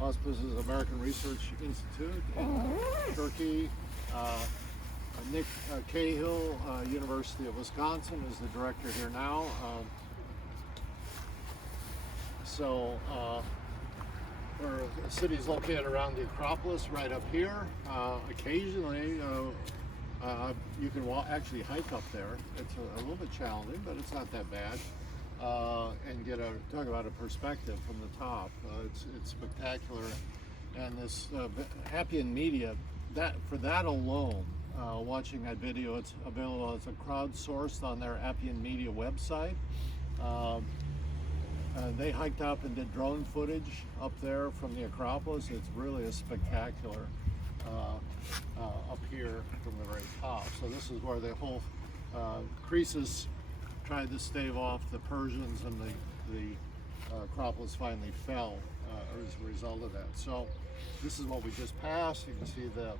auspices American Research Institute in Turkey. Nick Cahill, University of Wisconsin, is the director here now. The city is located around the Acropolis right up here. Occasionally, you can actually hike up there. It's a little bit challenging, but it's not that bad. And talk about a perspective from the top. It's spectacular, and this Appian Media, for that alone, watching that video, it's available. It's a crowdsourced on their Appian Media website. They hiked up and did drone footage up there from the Acropolis. It's really a spectacular up here from the very top. So this is where the whole Croesus tried to stave off the Persians, and the Acropolis finally fell as a result of that. So this is what we just passed. You can see the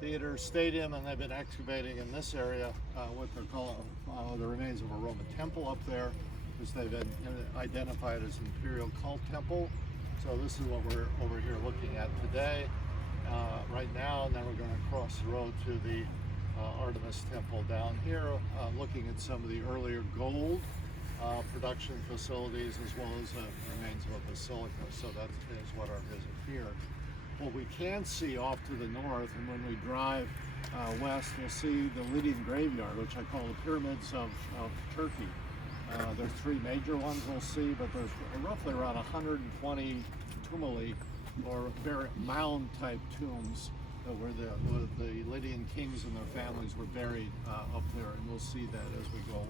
theater, stadium, and they've been excavating in this area what they're calling the remains of a Roman temple up there, which they've been identified as Imperial Cult Temple. So this is what we're over here looking at today, right now, and then we're going to cross the road to the Artemis Temple down here, looking at some of the earlier gold production facilities, as well as the remains of a basilica. So that is what our visit here. What we can see off to the north, and when we drive west, we'll see the Lydian graveyard, which I call the pyramids of Turkey. There's three major ones we'll see, but there's roughly around 120 tumuli, or very mound-type tombs, where the Lydian kings and their families were buried up there, and we'll see that as we go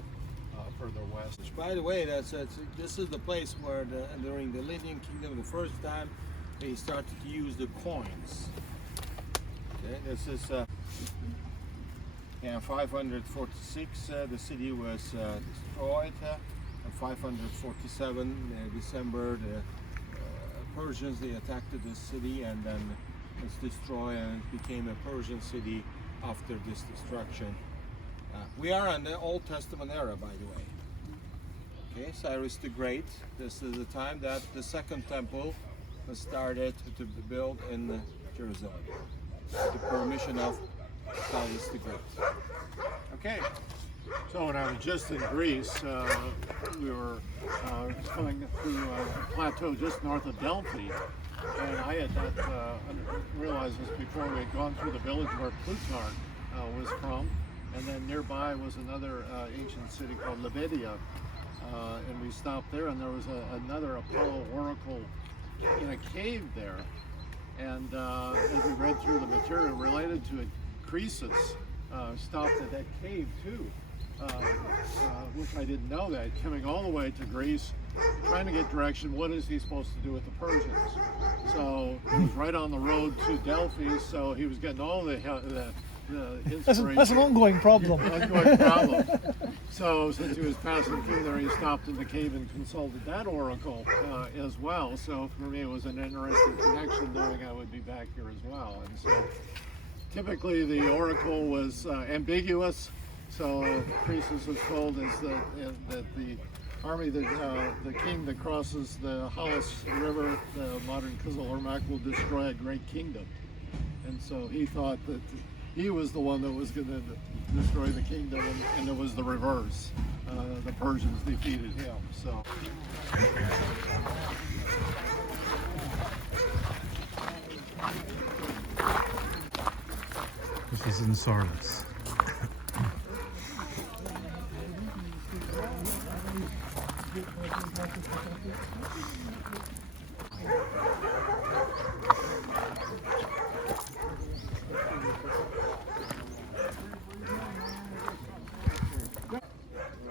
further west. By the way, this is the place where during the Lydian kingdom, the first time they started to use the coins. Okay, this is in 546 the city was destroyed. In 547 December, the Persians, they attacked the city, and then it's destroyed, and it became a Persian city after this destruction. We are in the Old Testament era, by the way. Okay, Cyrus the Great. This is the time that the second temple was started to be built in Jerusalem, with the permission of Sardis the Great. Okay, so when I was just in Greece, we were going through a plateau just north of Delphi, and I had not realized this before. We had gone through the village where Plutarch was from, and then nearby was another ancient city called Lebedia, and we stopped there, and there was another Apollo oracle in a cave there, and as we read through the material related to it, Croesus stopped at that cave too, which I didn't know that, coming all the way to Greece, trying to get direction. What is he supposed to do with the Persians? So he was right on the road to Delphi, so he was getting all the inspiration. That's an ongoing problem. So since he was passing through there, he stopped in the cave and consulted that oracle as well. So for me, it was an interesting connection, knowing I would be back here as well. And so typically the oracle was ambiguous. So Croesus was told is that the army, the king that crosses the Halys River, the modern Kızılırmak, will destroy a great kingdom. And so he thought that he was the one that was going to destroy the kingdom, and it was the reverse. The Persians defeated him. So. This is in Sardis.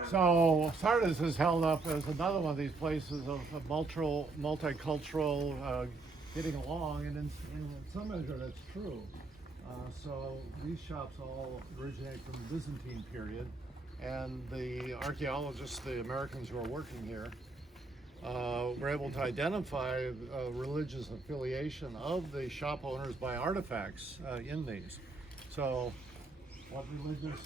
So Sardis is held up as another one of these places of multicultural getting along, and in some measure that's true. So these shops all originate from the Byzantine period, and the archaeologists, the Americans who are working here, were able to identify religious affiliation of the shop owners by artifacts in these. So what religious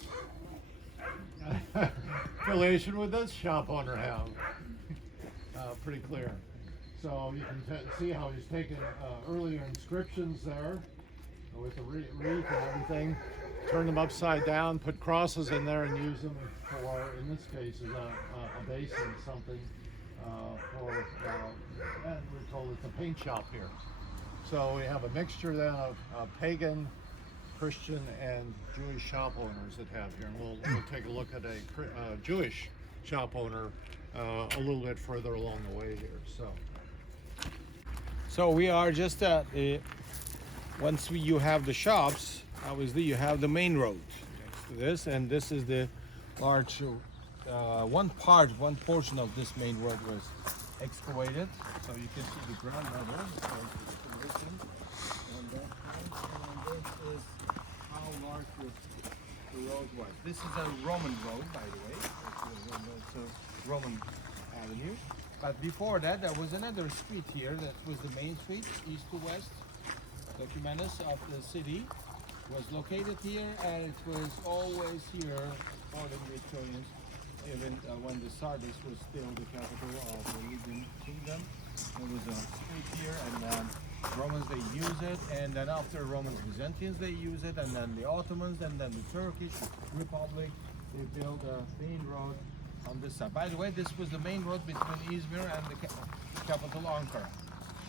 affiliation would this shop owner have? Pretty clear. So you can see how he's taken earlier inscriptions there with the wreath and everything, turn them upside down, put crosses in there, and use them for, in this case, is a basin, something and we're told it's a paint shop here. So we have a mixture then of pagan, Christian, and Jewish shop owners that have here. And we'll take a look at a Jewish shop owner a little bit further along the way here. So we are just at once you have the shops, obviously you have the main road next to this, and this is the large one portion of this main road was excavated, so you can see the ground level and this is how large the road was. This is a Roman road, by the way. It's a Roman avenue. But before that, there was another street here that was the main street, east to west. The Documentus of the city was located here, and it was always here, according to historians, even when the Sardis was still the capital of the Lydian kingdom. There was a street here, and Romans, they use it, and then after Romans, Byzantines, they use it, and then the Ottomans, and then the Turkish Republic, they built a main road on this side. By the way, this was the main road between Izmir and the capital Ankara.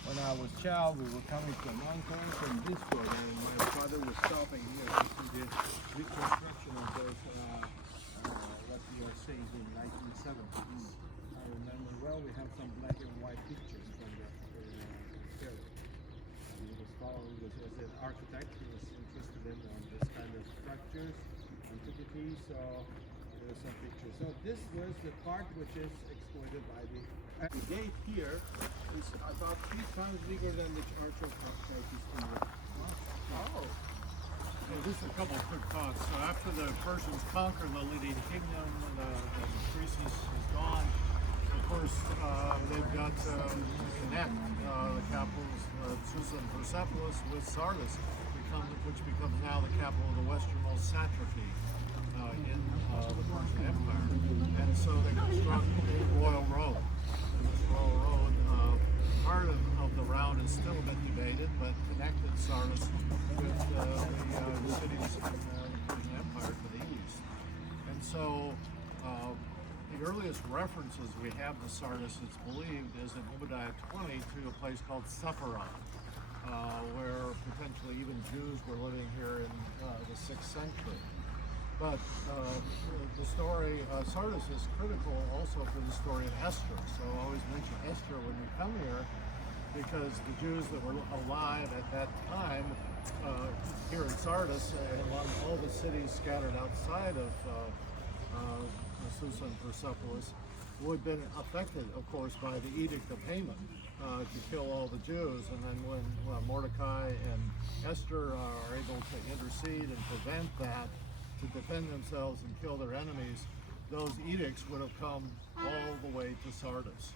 When I was a child, we were coming from Ankara from this road, and my father was stopping here to see the reconstruction of those, what we are saying in 1970. I remember well, we have some black and white pictures from the period. And he was following this as an architect. He was interested in this kind of structures, antiquities. So there were some pictures. So this was the part which is excavated by the gate here is about 3 times bigger than the Church of Artemis in the. Oh. So just a couple of quick thoughts. So after the Persians conquered the Lydian kingdom, the Croesus is gone. Of course, they've got connect the capitals Susa and Persepolis with Sardis, which becomes now the capital of the westernmost satrapy in the Persian Empire. And so they construct a royal road. And this royal road, part of the route is still a bit debated, but connected Sardis with the cities in the Persian Empire to the east. And so the earliest references we have to Sardis, it's believed, is in Obadiah 20 to a place called Sepharad, where potentially even Jews were living here in the 6th century. But the story, Sardis is critical also for the story of Esther. So I always mention Esther when we come here, because the Jews that were alive at that time here in Sardis and among all the cities scattered outside of Susa and Persepolis would have been affected, of course, by the Edict of Haman to kill all the Jews. And then when Mordecai and Esther are able to intercede and prevent that, to defend themselves and kill their enemies, those edicts would have come all the way to Sardis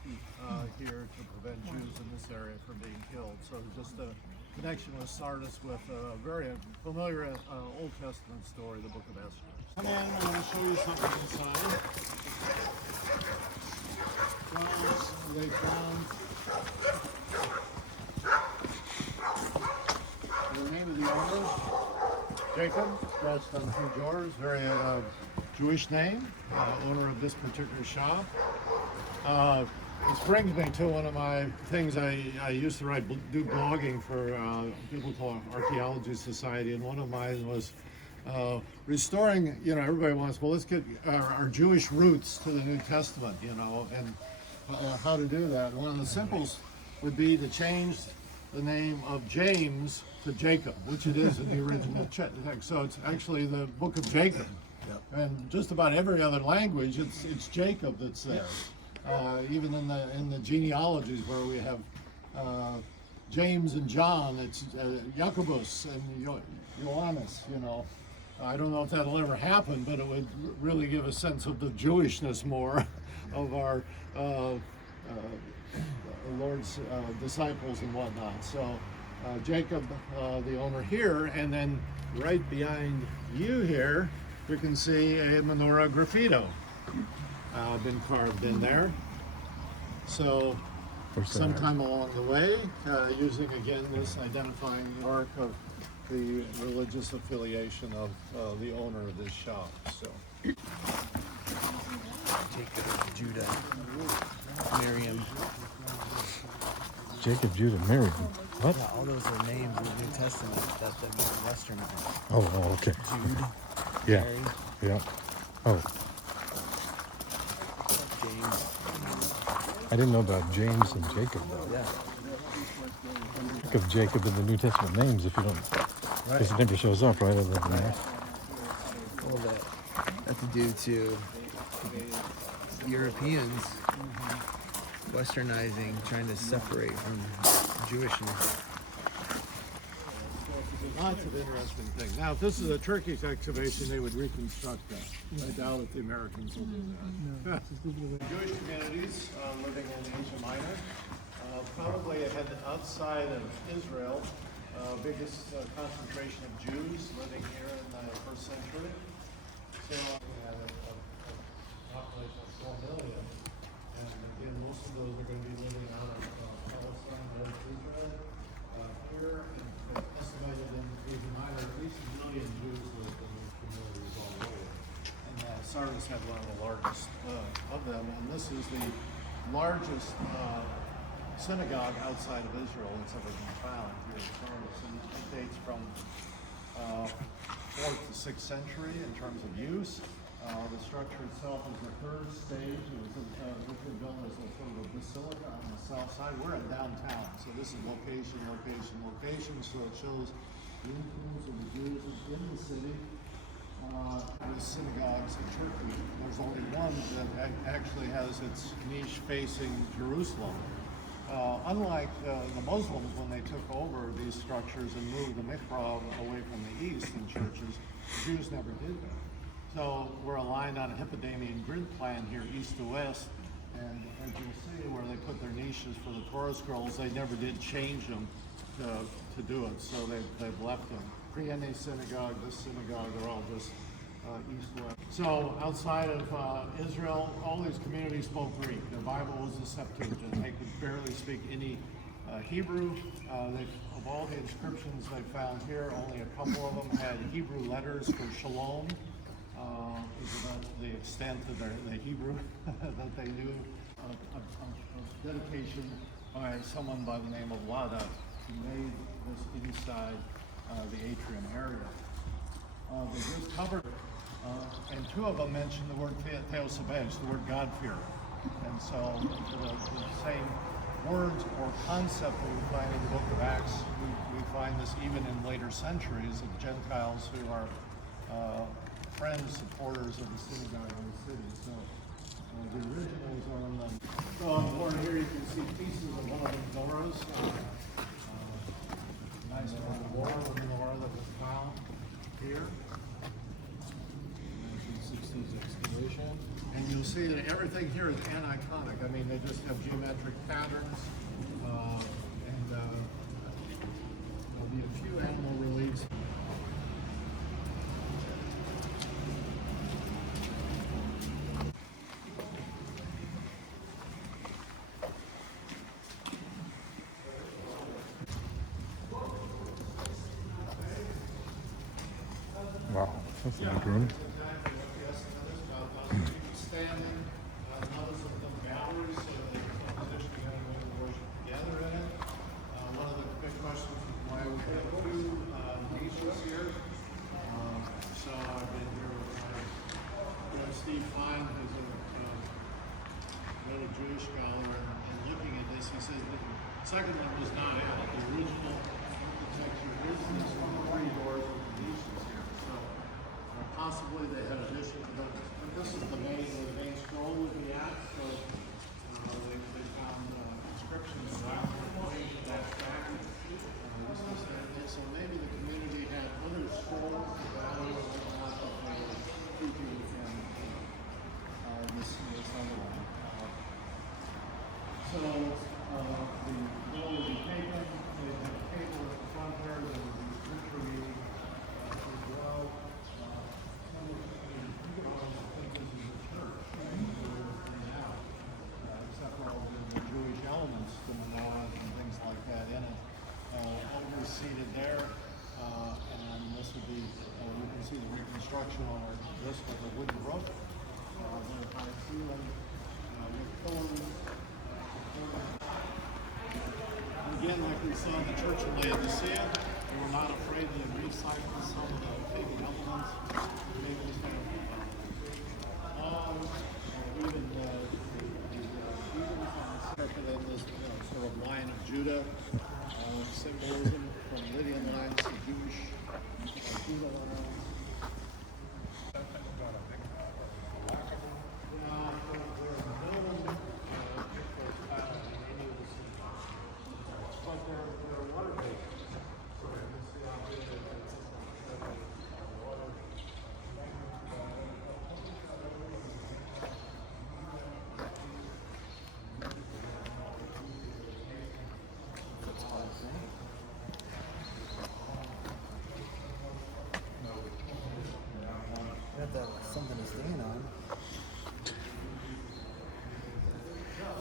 here to prevent Jews in this area from being killed. So just a connection with Sardis with a very familiar Old Testament story, the book of Esther. Come in, I'm going to show you something inside. They found the name of the owner, Jacob, that's on King George, very Jewish name, owner of this particular shop. This brings me to one of my things I used to do blogging for people called Archaeology Society, and one of mine was restoring, everybody wants, well, let's get our Jewish roots to the New Testament, and how to do that. One of the simples would be to change the name of James to Jacob, which it is in the original text. So it's actually the book of Jacob. Yep. And just about every other language, it's Jacob that's there. Even in the genealogies where we have James and John, it's Jacobus and Johannes. I don't know if that'll ever happen, but it would really give a sense of the Jewishness more of our Lord's disciples and whatnot. So Jacob, the owner here, and then right behind you here, we can see a menorah graffito been carved in there. So sometime along the way, using again this identifying mark of the religious affiliation of the owner of this shop. So. Jacob, Judah, Miriam. Jacob, Judah, Miriam. What? Yeah, all those are names in the New Testament that the Westernized. Oh, okay. Jude, Yeah. Mary, Yeah. Oh, James. I didn't know about James and Jacob though. Yeah. Think of Jacob in the New Testament names if you don't, because it never shows up, right? Other than that. All that have to do to Europeans Westernizing, trying to separate from Jewishness. Lots of interesting things. Now, if this is a Turkish excavation, they would reconstruct that. I doubt if the Americans will do that. Jewish communities living in Asia Minor, probably ahead outside of Israel, biggest concentration of Jews living here in the first century. So, a population of 4 million. And again, most of those are going to be living out of Palestine, out of Israel. Here, and estimated in Asia Minor, at least 1 million Jews lived in these communities all over. And Sardis had one of the largest of them, and this is the largest synagogue outside of Israel that's ever been found here in Sardis. And it dates from 4th to 6th century in terms of use. The structure itself is the third stage. It was built as a sort of a basilica on the south side. We're in downtown, so this is location, location, location. So it shows the influence of the Jews in the city. The synagogues in Turkey, there's only one that actually has its niche facing Jerusalem. Unlike the Muslims, when they took over these structures and moved the mihrab away from the east in churches, the Jews never did that. So we're aligned on a Hippodamian grid plan here, east to west, and as you'll see where they put their niches for the Torah scrolls, they never did change them to do it, so they've left them. Pre-Ene synagogue, this synagogue, they're all just east-west. So outside of Israel, all these communities spoke Greek. Their Bible was the Septuagint. They could barely speak any Hebrew. Of all the inscriptions they found here, only a couple of them had Hebrew letters for shalom. Is about the extent of the Hebrew that they knew. A dedication by someone by the name of Lada, who made this inside the atrium area. They just covered, and 2 of them mentioned the word theosebes, the word God-fear. And so the same words or concept that we find in the book of Acts, we find this even in later centuries of Gentiles who are friends, supporters of the synagogue in the city. So the originals are on the. So on the floor here you can see pieces of one of the menorahs. Nice menorah that was found here. 1960s excavation. And you'll see that everything here is aniconic. I mean, they just have geometric patterns. And there'll be a few animal reliefs. Wow, that's a big room. Standing, notice of the galleries, so they position everyone to worship together in it. One of the big questions is why we have 2 niches here. So I've been here with my Steve Fine, who's a Jewish scholar, and looking at this, he says the second one was not it. The original architecture is this 3 doors with the niches here. So possibly they had additions, but this is the main where the main scroll would be at. So they found inscriptions around that track. So maybe the community had other scrolls that were not that they were keeping within this other one. So the goal would be taken. They have a table at the front there. There would be scripture reading as well. Except for all the construction on it. This was a wooden roof, then a high ceiling with pillars. Again, like we saw in the church of Laodicea, they were not afraid to recycle some of the pagan elements. Maybe this kind of even in this sort of line of Judah, symbolism from Lydian lines to Jewish Judah lines. Something to stand on.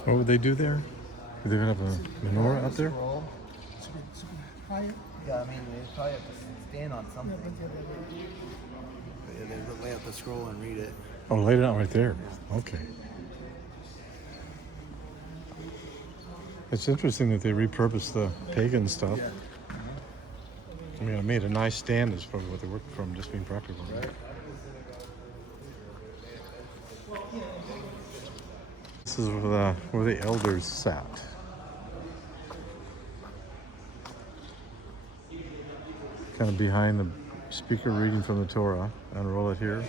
What would they do there? Are they gonna have a menorah out there? Scroll. Yeah, I mean, they probably have to stand on something. They lay out the scroll and read it. Oh, laid it out right there. Okay. It's interesting that they repurposed the pagan stuff. Yeah. I mean, it made a nice stand. Is probably what they worked from, just being practical. Right? This is where the elders sat. Kind of behind the speaker reading from the Torah. Unroll it here.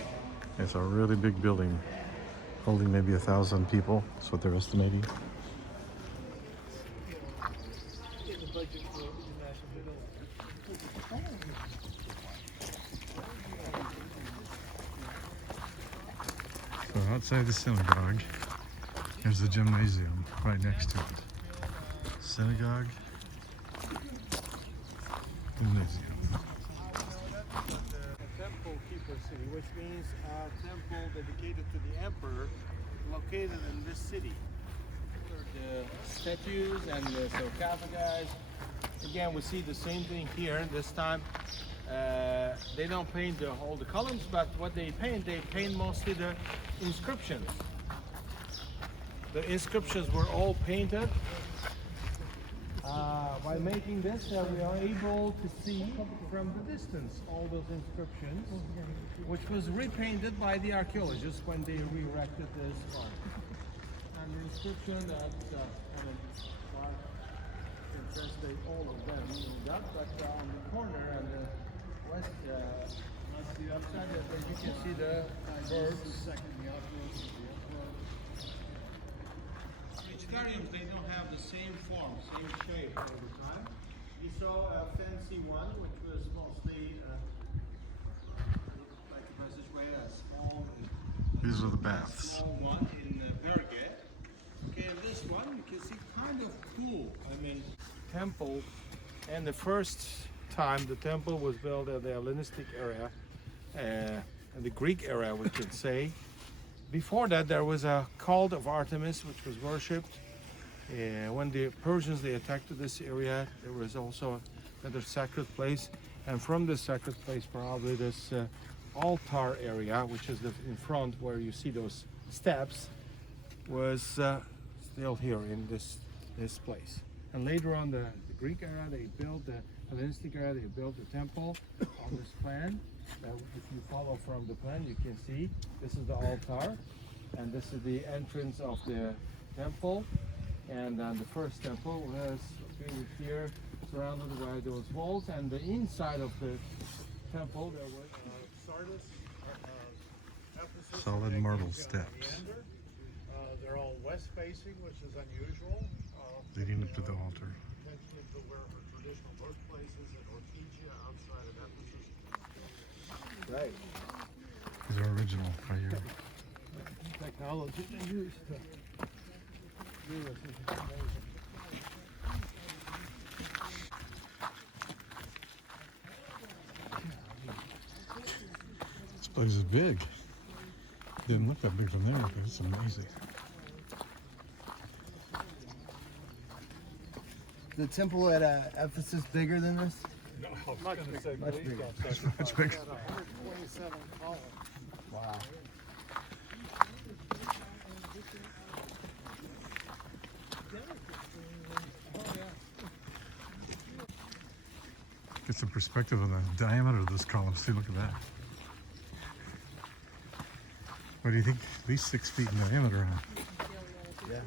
It's a really big building, holding maybe 1,000 people. That's what they're estimating. So outside the synagogue, there's the gymnasium right next to it. Synagogue, gymnasium. Temple keeper city, which means a temple dedicated to the emperor, located in this city. The statues and the sarcophagi. Again, we see the same thing here. This time, they don't paint all the columns, but what they paint mostly the inscriptions. The inscriptions were all painted. By making this, we are able to see from the distance all those inscriptions, which was repainted by the archaeologists when they re-erected this part. And the inscription that can translate all of them, but on the corner and the west, the upside, you can see the birds. Vegetarians, they don't have the same form, same shape all the time. We saw a fancy one, which was mostly like a passageway, a small. These are the baths. Small one in Berge. Okay, this one you can see kind of cool. I mean, temple, and the first time the temple was built in the Hellenistic area, and the Greek era, we could say. Before that, there was a cult of Artemis, which was worshipped. When the Persians they attacked this area, there was also another sacred place, and from this sacred place, probably this altar area, which is in front where you see those steps, was still here in this place. And later on, the Greek era, they built the Hellenistic era, they built the temple on this plan. If you follow from the plan, you can see this is the altar, and this is the entrance of the temple. And then the first temple was located here, surrounded by those walls. And the inside of the temple, there was Sardis, Ephesus, Solid marble steps they're all west facing, which is unusual. leading up to the altar. Potentially to where her traditional birthplaces in Ortygia outside of Ephesus. Right. These are original right here. Technology they used to do this is amazing. This place is big. Didn't look that big from there, but it's amazing. The temple at Ephesus bigger than this? Much bigger. Much bigger. Much bigger. 127 columns. Wow. Get some perspective on the diameter of this column. See, look at that. What do you think? At least 6 feet in diameter, huh? Yeah.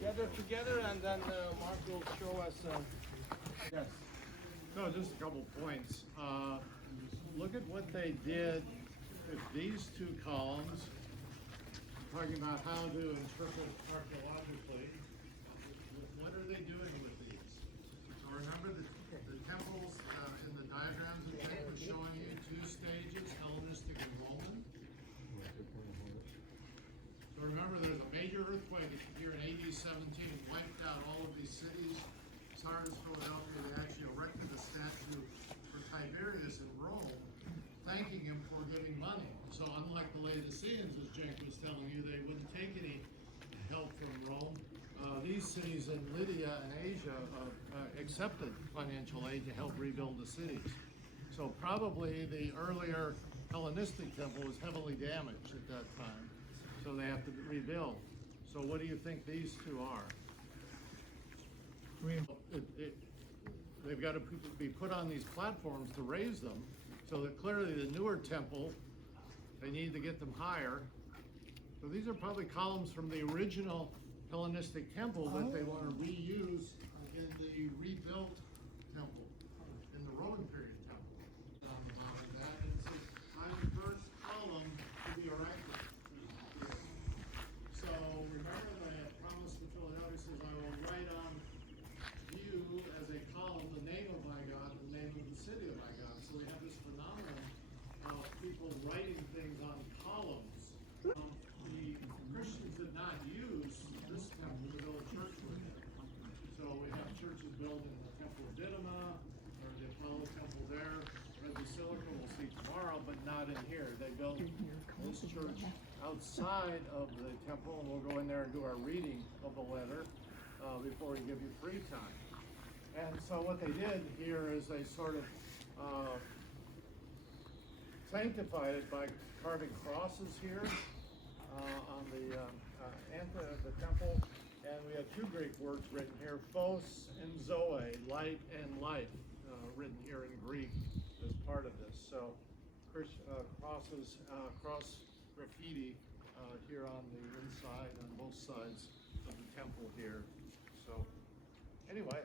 Gather together and then Mark will show us. Yes. No, just a couple points. Look at what they did with these two columns, talking about how to interpret archaeologically. What are they doing with these? So remember the temples in the diagrams that Jake was showing you, 2 stages, Hellenistic and Roman. So remember there's a major earthquake here in AD 17, wiped out all of these cities. Sardis, Philadelphia, they actually erected a statue for Tiberius in Rome, thanking him for giving money. So unlike the Laodiceans, as Jake was telling you, they wouldn't take any help from Rome. These cities in Lydia and Asia accepted financial aid to help rebuild the cities. So probably the earlier Hellenistic temple was heavily damaged at that time. So they have to rebuild. So what do you think these two are? They've got to be put on these platforms to raise them, so that clearly the newer temple, they need to get them higher. So these are probably columns from the original Hellenistic temple that they want to reuse in the rebuilt temple, in the Roman period temple. On the bottom of that, it says, I'm the first column to be erected. So remember the promise to Philadelphia says, I will write on you as a column the name of my God, the name of the city of my God. So we have this phenomenon of people writing things on columns. The Christians did not use this temple to build a church with it. So we have churches built in the Temple of Didyma, or the Apollo temple there, Red Basilica, we'll see tomorrow, but not in here. They built this church outside of the temple, and we'll go in there and do our reading of the letter before we give you free time. And so what they did here is they sort of sanctified it by carving crosses here on the temple. And we have 2 Greek words written here, phos and zoe, light and life, written here in Greek as part of this. So crosses, cross graffiti here on the inside, on both sides of the temple here. So anyway.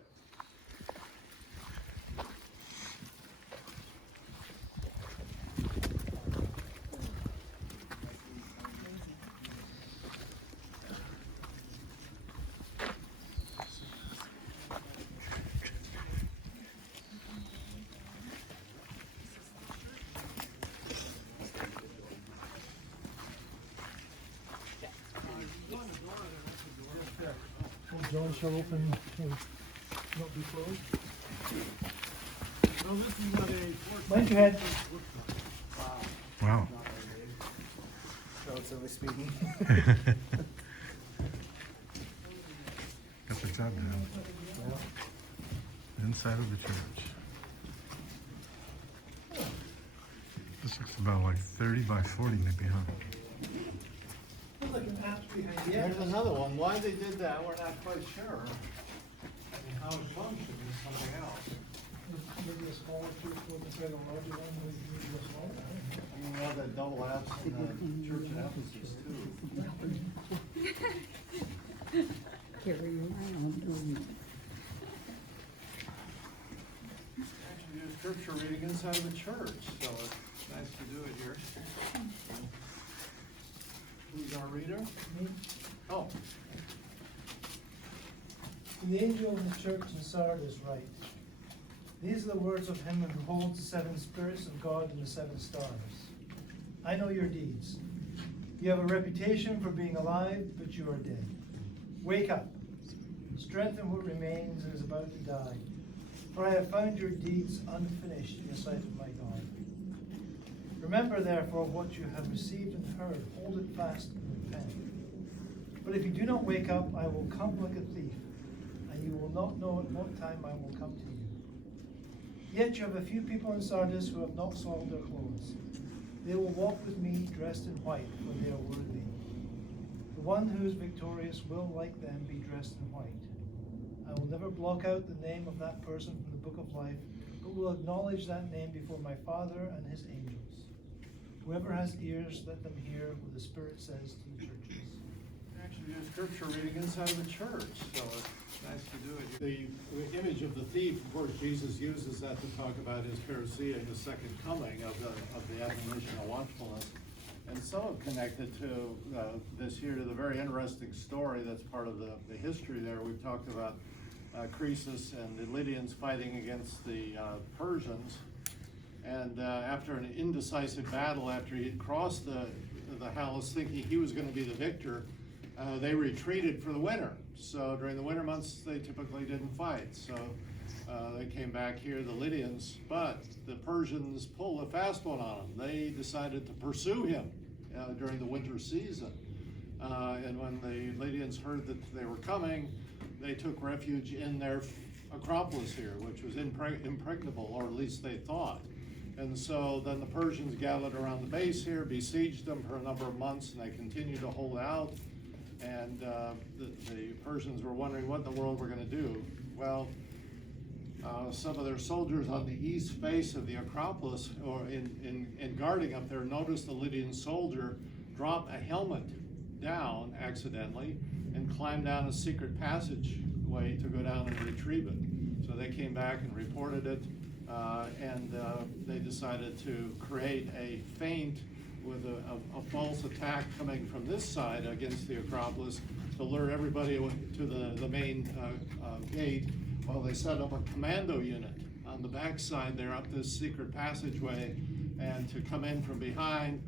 John shall open and not be closed. So this is what a Mind your head. Wow. Relatively speaking. Got the job done. Inside of the church. This looks about like 30 by 40 maybe, huh? Looks like an apse behind the There's entrance. another one. Why they did that, we're not quite sure. And how it functions is something else. Maybe a smaller church with a bit of larger one, maybe a smaller one. I mean, we have that double apse in the church in Ephesus too. Carry around. Actually, do scripture reading inside of the church, so it's nice to do it here. Who's our reader? Me. Oh, To the angel of the church in Sardis write, these are the words of him who holds the 7 spirits of God and the 7 stars. I know your deeds. You have a reputation for being alive, but you are dead. Wake up. Strengthen what remains and is about to die. For I have found your deeds unfinished in the sight of my God. Remember therefore what you have received and heard. Hold it fast and repent. But if you do not wake up, I will come like a thief, and you will not know at what time I will come to you. Yet you have a few people in Sardis who have not soiled their clothes. They will walk with me dressed in white, for they are worthy. The one who is victorious will, like them, be dressed in white. I will never block out the name of that person from the book of life, but will acknowledge that name before my Father and his angels. Whoever has ears, let them hear what the Spirit says to the churches. Actually, do scripture reading inside of the church, so it's nice to do it. The image of the thief, of course, Jesus uses that to talk about his parousia, his second coming, of the admonition of watchfulness. And some have connected to this here to the very interesting story that's part of the history there. We've talked about Croesus and the Lydians fighting against the Persians. And after an indecisive battle, after he had crossed the Halys thinking he was going to be the victor, they retreated for the winter. So during the winter months, they typically didn't fight. So they came back here, the Lydians, but the Persians pulled a fast one on him. They decided to pursue him during the winter season. And when the Lydians heard that they were coming, they took refuge in their Acropolis here, which was impregnable, or at least they thought. And so then the Persians gathered around the base here, besieged them for a number of months, and they continued to hold out. And the Persians were wondering what in the world we're going to do. Well, some of their soldiers on the east face of the Acropolis, or in guarding up there, noticed the Lydian soldier drop a helmet down accidentally and climb down a secret passageway to go down and retrieve it. So they came back and reported it, and they decided to create a feint with a false attack coming from this side against the Acropolis to lure everybody to the main gate, while they set up a commando unit on the backside there up this secret passageway, and to come in from behind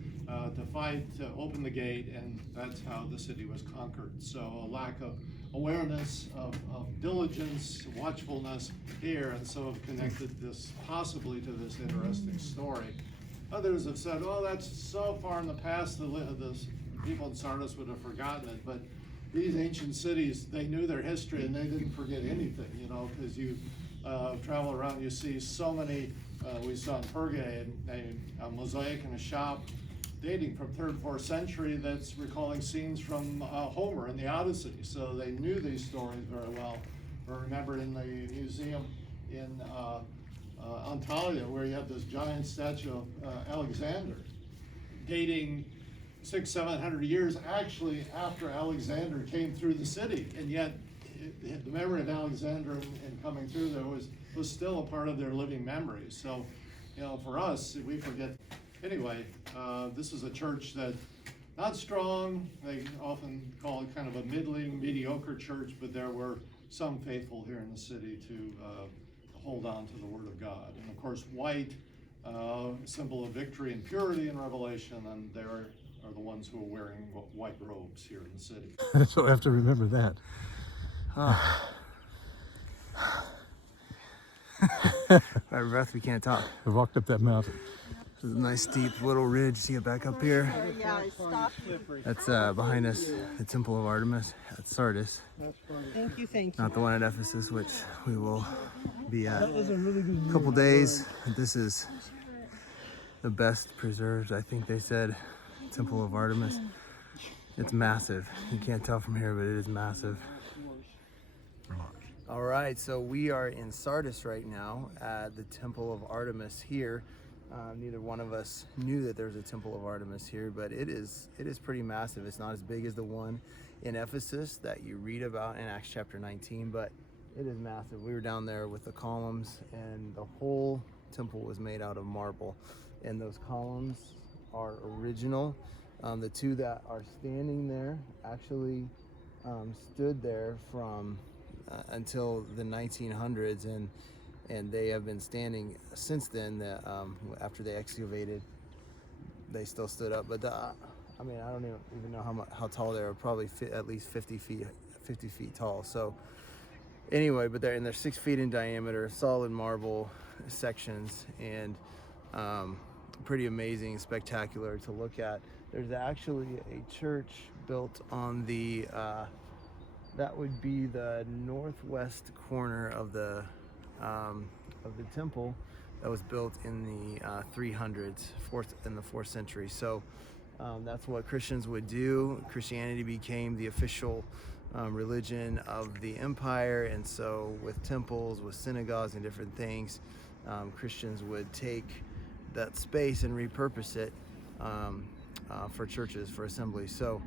to fight, to open the gate, and that's how the city was conquered. So a lack of awareness, of diligence, watchfulness here, and so have connected this possibly to this interesting story. Others have said, oh, that's so far in the past, the people in Sardis would have forgotten it, but these ancient cities, they knew their history and they didn't forget anything, you know, because you travel around, you see so many, we saw in Perga a mosaic in a shop dating from 3rd, 4th century that's recalling scenes from Homer in the Odyssey. So they knew these stories very well. Or remember in the museum in Antalya, where you have this giant statue of Alexander, dating 600-700 years actually after Alexander came through the city, and yet the memory of Alexander and coming through there was still a part of their living memories. So, you know, for us, we forget. Anyway, this is a church that not strong. They often call it kind of a middling, mediocre church, but there were some faithful here in the city to hold on to the Word of God. And of course, white, symbol of victory and purity in Revelation, and there are the ones who are wearing white robes here in the city. So I have to remember that. Out of breath, we can't talk. I walked up that mountain. There's a nice steep little ridge to get back up here. That's behind us, the Temple of Artemis at Sardis. Thank you. Not the one at Ephesus, which we will be at in a couple days. This is the best preserved, I think they said, Temple of Artemis. It's massive. You can't tell from here, but it is massive. All right, so we are in Sardis right now at the Temple of Artemis here. Neither one of us knew that there's a Temple of Artemis here, but it is pretty massive. It's not as big as the one in Ephesus that you read about in Acts chapter 19, but it is massive. We were down there with the columns, and the whole temple was made out of marble, and those columns are original. The two that are standing there actually stood there from until the 1900s, and they have been standing since then. That after they excavated, they still stood up. But I mean, I don't even know how tall they are. Probably at least 50 feet tall. So anyway, but they're 6 feet in diameter, solid marble sections, and pretty amazing, spectacular to look at. there's actually a church built on the that would be the northwest corner of the temple, that was built in the 300s, in the 4th century. So that's what Christians would do. Christianity became the official religion of the empire, and so with temples, with synagogues and different things, Christians would take that space and repurpose it for churches, for assemblies. So